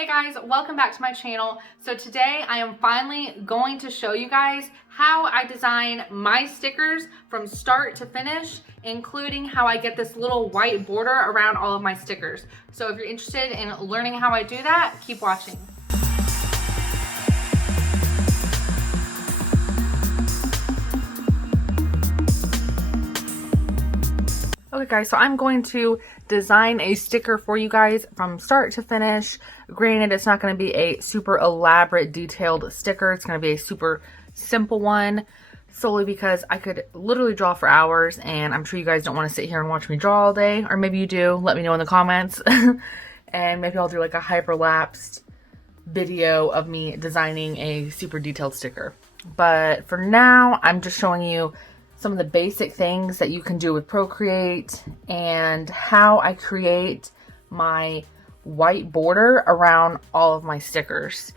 Hey guys, welcome back to my channel. So today I am finally going to show you guys how I design my stickers from start to finish, including how I get this little white border around all of my stickers. So if you're interested in learning how I do that, keep watching. Okay guys, so I'm going to design a sticker for you guys from start to finish. Granted, it's not going to be a super elaborate detailed sticker. It's going to be a super simple one, solely because I could literally draw for hours, and I'm sure you guys don't want to sit here and watch me draw all day, or maybe you do. Let me know in the comments. And maybe I'll do like a hyperlapsed video of me designing a super detailed sticker. But for now, I'm just showing you some of the basic things that you can do with Procreate and how I create my white border around all of my stickers.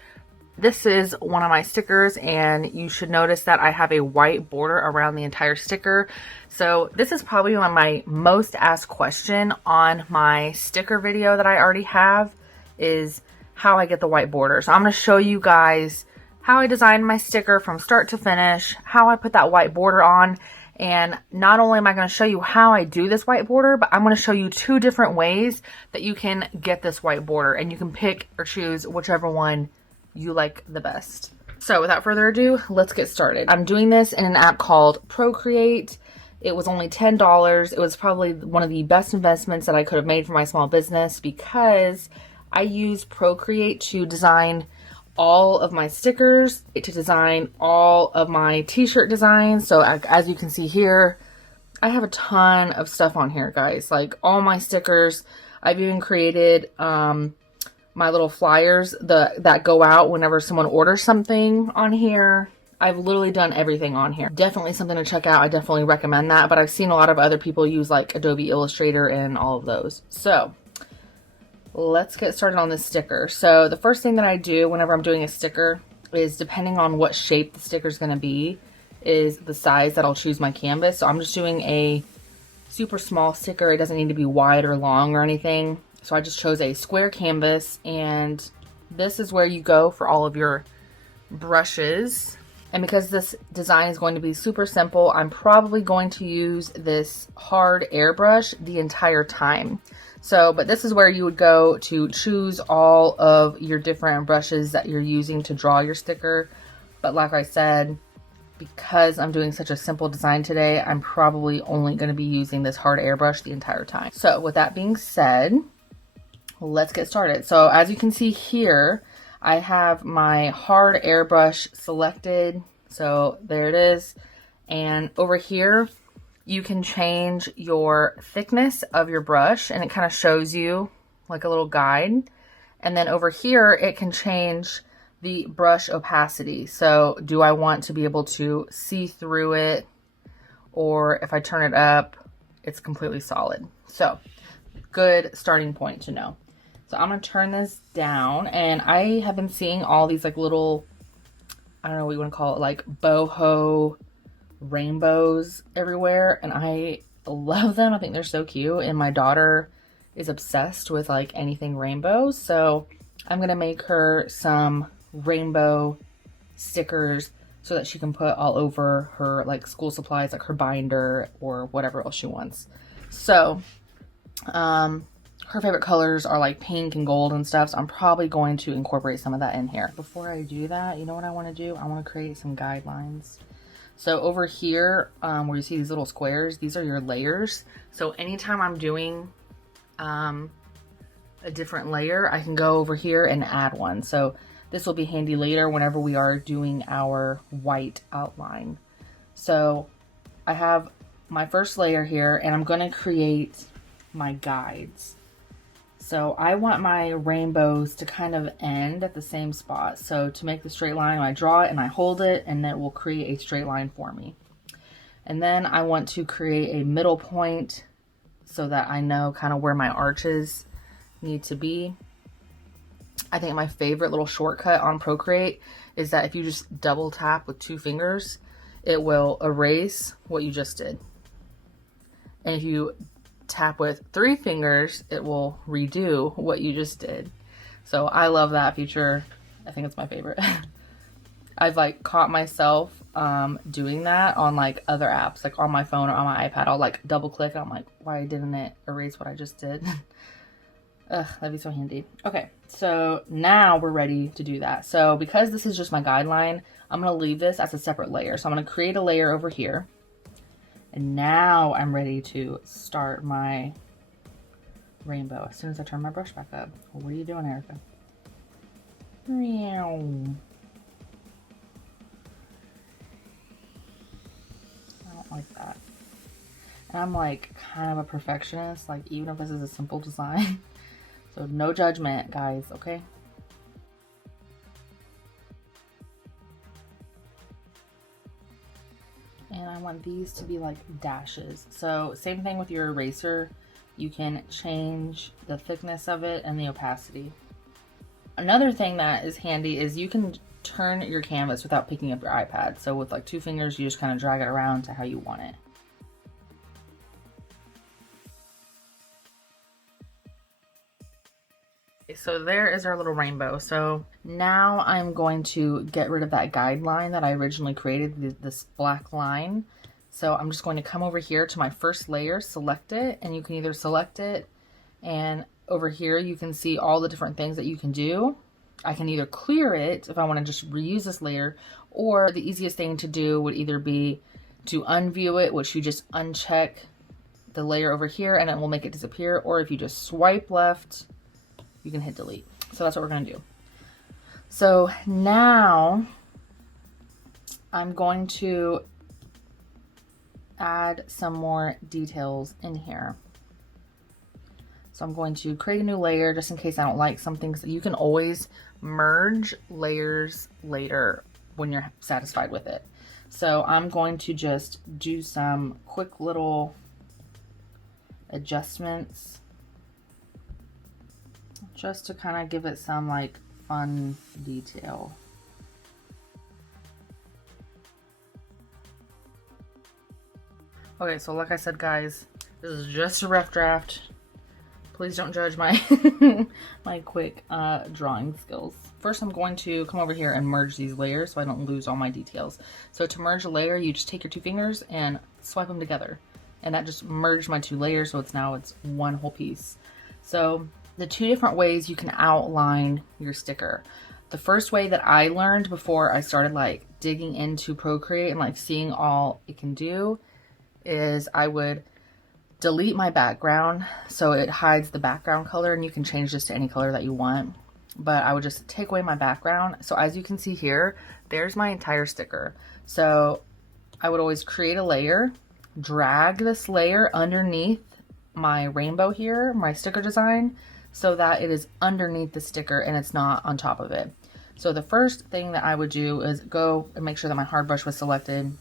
This is one of my stickers, and you should notice that I have a white border around the entire sticker. So this is probably my most asked question on my sticker video that I already have, is how I get the white border. So I'm going to show you guys how I design my sticker from start to finish, how I put that white border on, and not only am I going to show you how I do this white border, but I'm going to show you two different ways that you can get this white border, and you can pick or choose whichever one you like the best. So without further ado, let's get started. I'm doing this in an app called Procreate. It was only $10. It was probably one of the best investments that I could have made for my small business, because I use Procreate to design all of my stickers, to design all of my t-shirt designs. So as you can see here, I have a ton of stuff on here, guys. Like all my stickers. I've even created my little flyers that go out whenever someone orders something on here. I've literally done everything on here. Definitely something to check out. I definitely recommend that. But I've seen a lot of other people use like Adobe Illustrator and all of those. So let's get started on this sticker. So the first thing that I do whenever I'm doing a sticker is, depending on what shape the sticker is going to be, is the size that I'll choose my canvas. So I'm just doing a super small sticker. It doesn't need to be wide or long or anything. So I just chose a square canvas, and this is where you go for all of your brushes. And because this design is going to be super simple, I'm probably going to use this hard airbrush the entire time. So, but this is where you would go to choose all of your different brushes that you're using to draw your sticker. But like I said, because I'm doing such a simple design today, I'm probably only going to be using this hard airbrush the entire time. So with that being said, let's get started. So as you can see here, I have my hard airbrush selected. So there it is. And over here, you can change your thickness of your brush, and it kind of shows you like a little guide. And then over here, it can change the brush opacity. So do I want to be able to see through it, or if I turn it up, it's completely solid. So good starting point to know. So I'm going to turn this down, and I have been seeing all these like little, I don't know what you want to call it, like boho rainbows everywhere, and I love them. I think they're so cute, and my daughter is obsessed with like anything rainbow. So I'm going to make her some rainbow stickers so that she can put all over her like school supplies, like her binder or whatever else she wants. So her favorite colors are like pink and gold and stuff, so I'm probably going to incorporate some of that in here. Before I do that, you know what I want to do? I want to create some guidelines. So over here, where you see these little squares, these are your layers. So anytime I'm doing a different layer, I can go over here and add one. So this will be handy later whenever we are doing our white outline. So I have my first layer here, and I'm going to create my guides. So I want my rainbows to kind of end at the same spot. So to make the straight line, I draw it and I hold it, and it will create a straight line for me. And then I want to create a middle point so that I know kind of where my arches need to be. I think my favorite little shortcut on Procreate is that if you just double tap with 2 fingers, it will erase what you just did. And if you tap with 3 fingers, it will redo what you just did. So I love that feature. I think it's my favorite. I've like caught myself doing that on like other apps, like on my phone or on my iPad. I'll like double click and I'm like, why didn't it erase what I just did? Ugh, that'd be so handy. Okay, so now we're ready to do that. So because this is just my guideline, I'm gonna leave this as a separate layer. So I'm gonna create a layer over here. And now I'm ready to start my rainbow as soon as I turn my brush back up. What are you doing, Erica? Meow. I don't like that. And I'm like kind of a perfectionist, like even if this is a simple design. So no judgment, guys, okay? And I want these to be like dashes. So same thing with your eraser. You can change the thickness of it and the opacity. Another thing that is handy is you can turn your canvas without picking up your iPad. So with like 2 fingers, you just kind of drag it around to how you want it. So there is our little rainbow. So now I'm going to get rid of that guideline that I originally created, this black line. So I'm just going to come over here to my first layer, select it, and you can either select it, and over here you can see all the different things that you can do. I can either clear it if I want to just reuse this layer, or the easiest thing to do would either be to unview it, which you just uncheck the layer over here and it will make it disappear, or if you just swipe left, you can hit delete. So that's what we're gonna do. So now I'm going to add some more details in here. So I'm going to create a new layer just in case I don't like some things. You can always merge layers later when you're satisfied with it. So I'm going to just do some quick little adjustments just to kind of give it some like fun detail. Okay, so like I said, guys, this is just a rough draft. Please don't judge my my quick drawing skills. First, I'm going to come over here and merge these layers so I don't lose all my details. So to merge a layer, you just take your 2 fingers and swipe them together. And that just merged my 2 layers, so it's one whole piece. So the 2 different ways you can outline your sticker. The first way that I learned before I started like digging into Procreate and like seeing all it can do is I would delete my background so it hides the background color, and you can change this to any color that you want. But I would just take away my background. So as you can see here, there's my entire sticker. So I would always create a layer, drag this layer underneath my rainbow here, my sticker design, so that it is underneath the sticker and it's not on top of it. So the first thing that I would do is go and make sure that my hard brush was selected.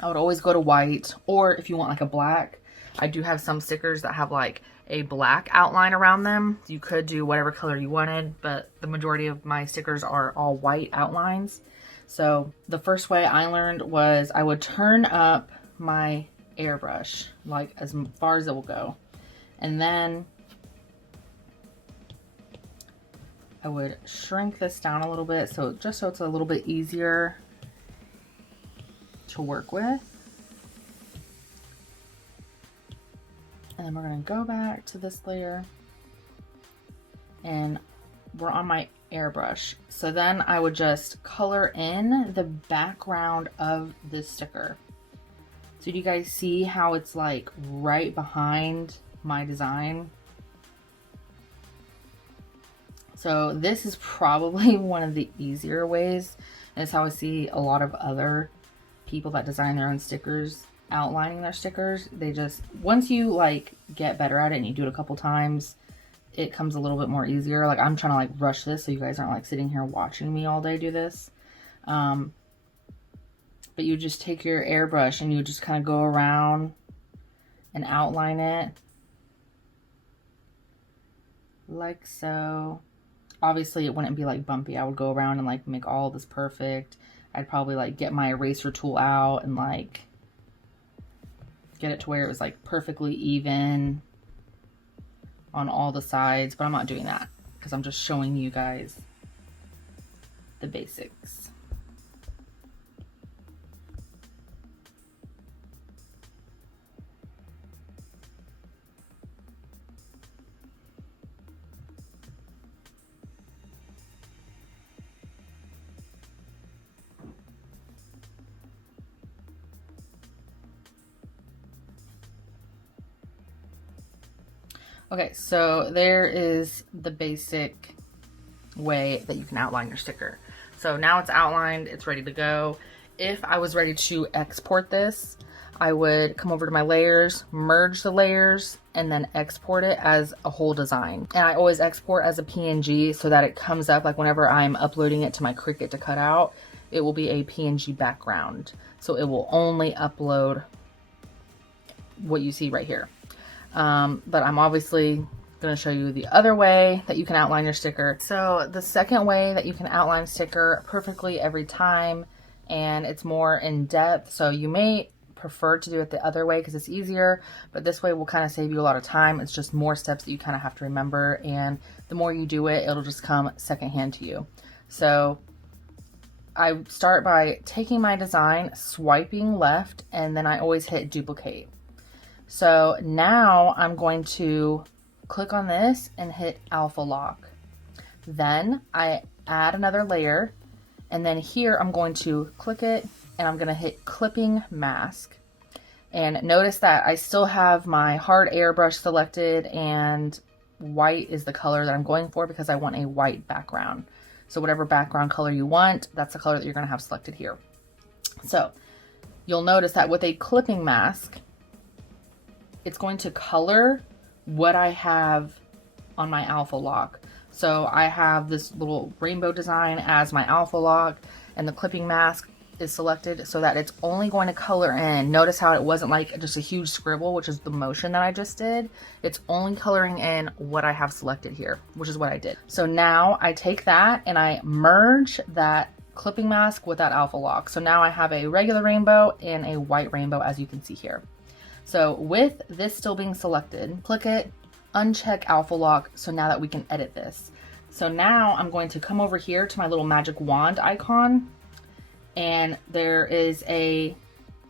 I would always go to white, or if you want like a black, I do have some stickers that have like a black outline around them. You could do whatever color you wanted, but the majority of my stickers are all white outlines. So the first way I learned was I would turn up my airbrush like as far as it will go, and then I would shrink this down a little bit so it's a little bit easier to work with. And then we're going to go back to this layer and we're on my airbrush. So then I would just color in the background of this sticker. So do you guys see how it's like right behind my design? So this is probably one of the easier ways. And it's how I see a lot of other people that design their own stickers outlining their stickers. They just, once you like get better at it and you do it a couple times, it comes a little bit more easier. Like I'm trying to like rush this so you guys aren't like sitting here watching me all day do this. But you just take your airbrush and you just kind of go around and outline it like so. Obviously it wouldn't be like bumpy. I would go around and like make all this perfect. I'd probably like get my eraser tool out and like get it to where it was like perfectly even on all the sides, but I'm not doing that. because I'm just showing you guys the basics. Okay, so there is the basic way that you can outline your sticker. So now it's outlined, it's ready to go. If I was ready to export this, I would come over to my layers, merge the layers, and then export it as a whole design. And I always export as a PNG so that it comes up, like whenever I'm uploading it to my Cricut to cut out, it will be a PNG background. So it will only upload what you see right here. But I'm obviously going to show you the other way that you can outline your sticker. So the second way that you can outline sticker perfectly every time, and it's more in depth. So you may prefer to do it the other way because it's easier, but this way will kind of save you a lot of time. It's just more steps that you kind of have to remember, and the more you do it, it'll just come secondhand to you. So I start by taking my design, swiping left, and then I always hit duplicate. So now I'm going to click on this and hit alpha lock. Then I add another layer, and then here I'm going to click it and I'm going to hit clipping mask. And notice that I still have my hard airbrush selected, and white is the color that I'm going for because I want a white background. So whatever background color you want, that's the color that you're going to have selected here. So you'll notice that with a clipping mask, it's going to color what I have on my alpha lock. So I have this little rainbow design as my alpha lock, and the clipping mask is selected so that it's only going to color in. Notice how it wasn't like just a huge scribble, which is the motion that I just did. It's only coloring in what I have selected here, which is what I did. So now I take that and I merge that clipping mask with that alpha lock. So now I have a regular rainbow and a white rainbow, as you can see here. So with this still being selected, click it, uncheck alpha lock, so now that we can edit this. So now I'm going to come over here to my little magic wand icon, and there is a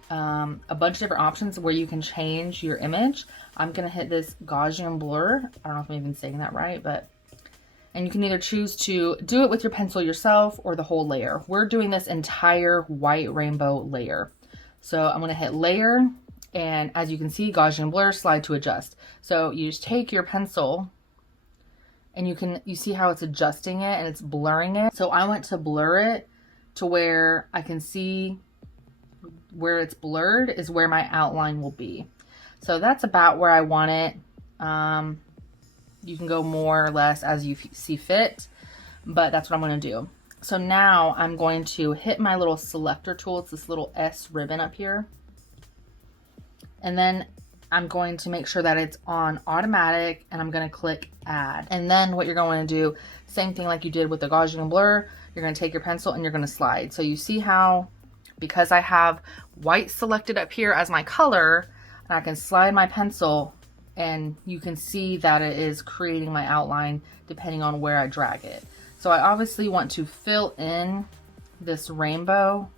bunch of different options where you can change your image. I'm going to hit this Gaussian blur. I don't know if I'm even saying that right, and you can either choose to do it with your pencil yourself or the whole layer. We're doing this entire white rainbow layer. So I'm going to hit layer. And as you can see, Gaussian blur, slide to adjust. So you just take your pencil and you see how it's adjusting it and it's blurring it. So I want to blur it to where I can see where it's blurred is where my outline will be. So that's about where I want it. You can go more or less as you see fit, but that's what I'm going to do. So now I'm going to hit my little selector tool. It's this little S ribbon up here. And then I'm going to make sure that it's on automatic, and I'm going to click add. And then what you're going to do, same thing like you did with the Gaussian blur, you're going to take your pencil and you're going to slide. So you see how, because I have white selected up here as my color, and I can slide my pencil and you can see that it is creating my outline depending on where I drag it. So I obviously want to fill in this rainbow,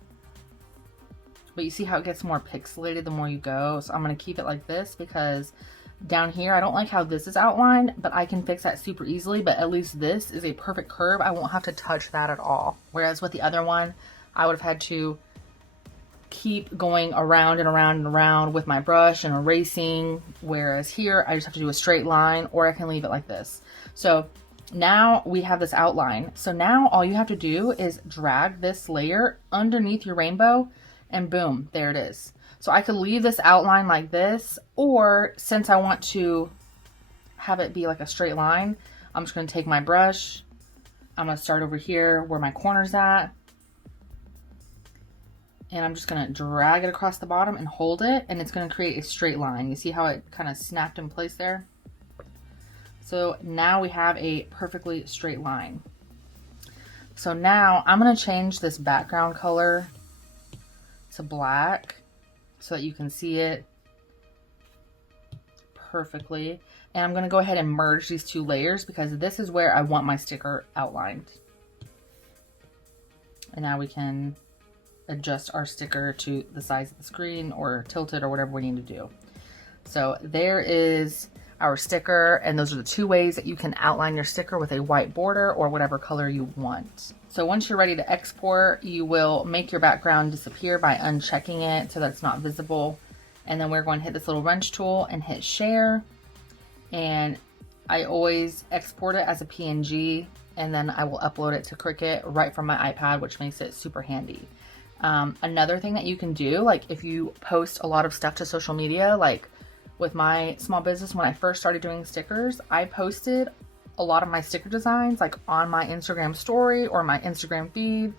but you see how it gets more pixelated the more you go. So I'm going to keep it like this because down here, I don't like how this is outlined, but I can fix that super easily. But at least this is a perfect curve. I won't have to touch that at all. Whereas with the other one, I would have had to keep going around and around and around with my brush and erasing. Whereas here, I just have to do a straight line, or I can leave it like this. So now we have this outline. So now all you have to do is drag this layer underneath your rainbow, and boom, there it is. So I could leave this outline like this, or since I want to have it be like a straight line, I'm just going to take my brush. I'm going to start over here where my corner's at, and I'm just going to drag it across the bottom and hold it, and it's going to create a straight line. You see how it kind of snapped in place there? So now we have a perfectly straight line. So now I'm going to change this background color to black so that you can see it perfectly. And I'm gonna go ahead and merge these two layers because this is where I want my sticker outlined. And now we can adjust our sticker to the size of the screen or tilt it or whatever we need to do. So there is our sticker, and those are the two ways that you can outline your sticker with a white border or whatever color you want. So once you're ready to export, you will make your background disappear by unchecking it so that it's not visible. And then we're going to hit this little wrench tool and hit share. And I always export it as a PNG, and then I will upload it to Cricut right from my iPad, which makes it super handy. Another thing that you can do, like if you post a lot of stuff to social media, like with my small business, when I first started doing stickers, I posted a lot of my sticker designs like on my Instagram story or my Instagram feed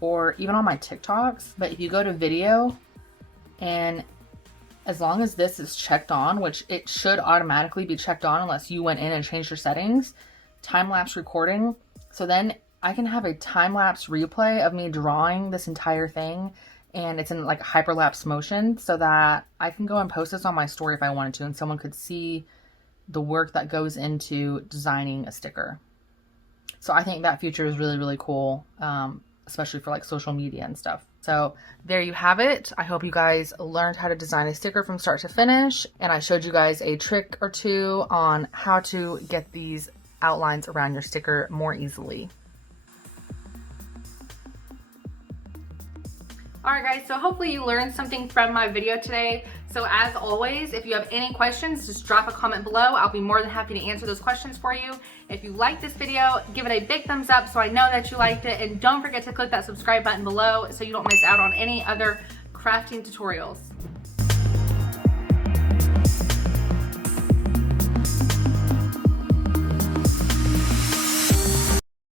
or even on my TikToks. But if you go to video, and as long as this is checked on, which it should automatically be checked on unless you went in and changed your settings, time-lapse recording. So then I can have a time-lapse replay of me drawing this entire thing, and it's in like hyperlapse motion so that I can go and post this on my story if I wanted to, and someone could see the work that goes into designing a sticker. So I think that feature is really, really cool, especially for like social media and stuff. So there you have it. I hope you guys learned how to design a sticker from start to finish, and I showed you guys a trick or two on how to get these outlines around your sticker more easily. Alright guys, so hopefully you learned something from my video today. So as always, if you have any questions, just drop a comment below. I'll be more than happy to answer those questions for you. If you liked this video, give it a big thumbs up so I know that you liked it. And don't forget to click that subscribe button below so you don't miss out on any other crafting tutorials.